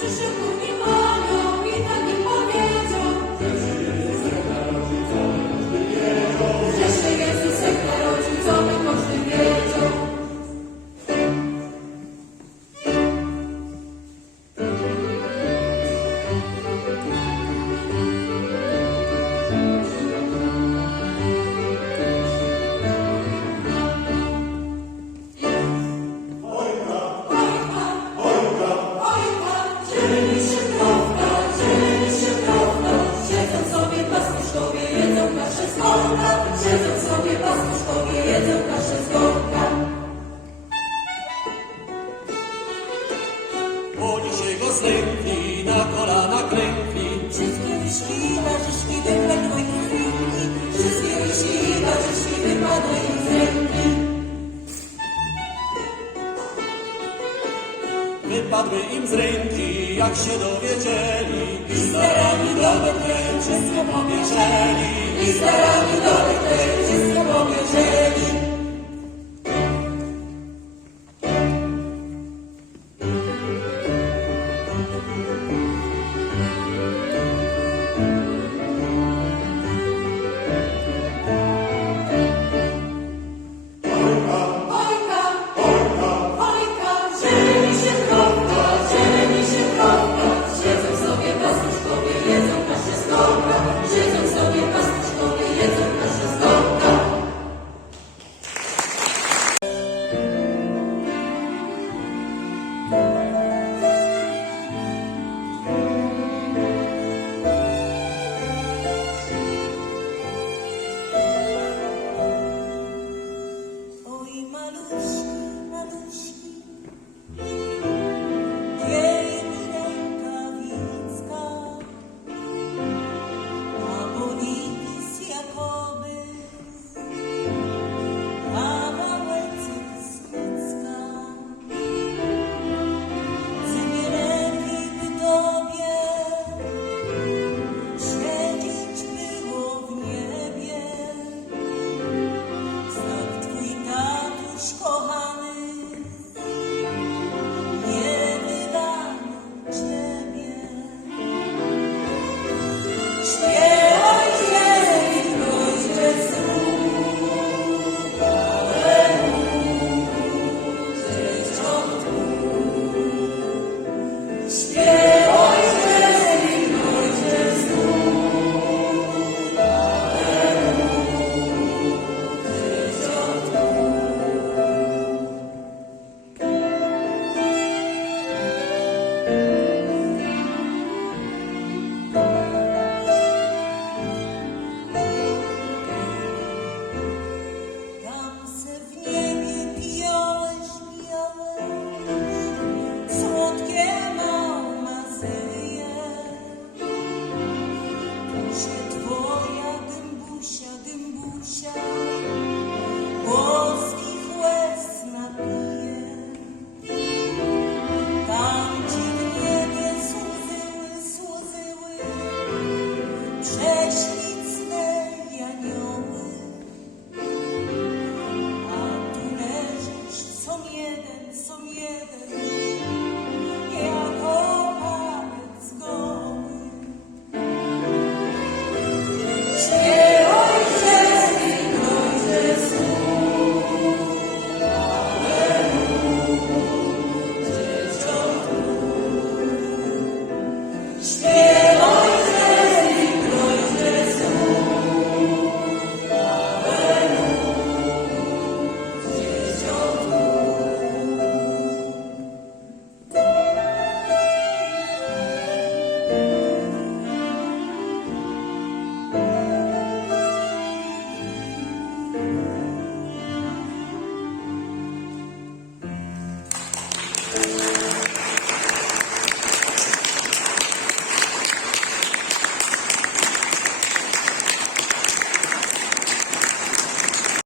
只是 Wypadły im z ręki, jak się dowiedzieli. I starami do dobre wszystko pomierzeli. I starami Yeah.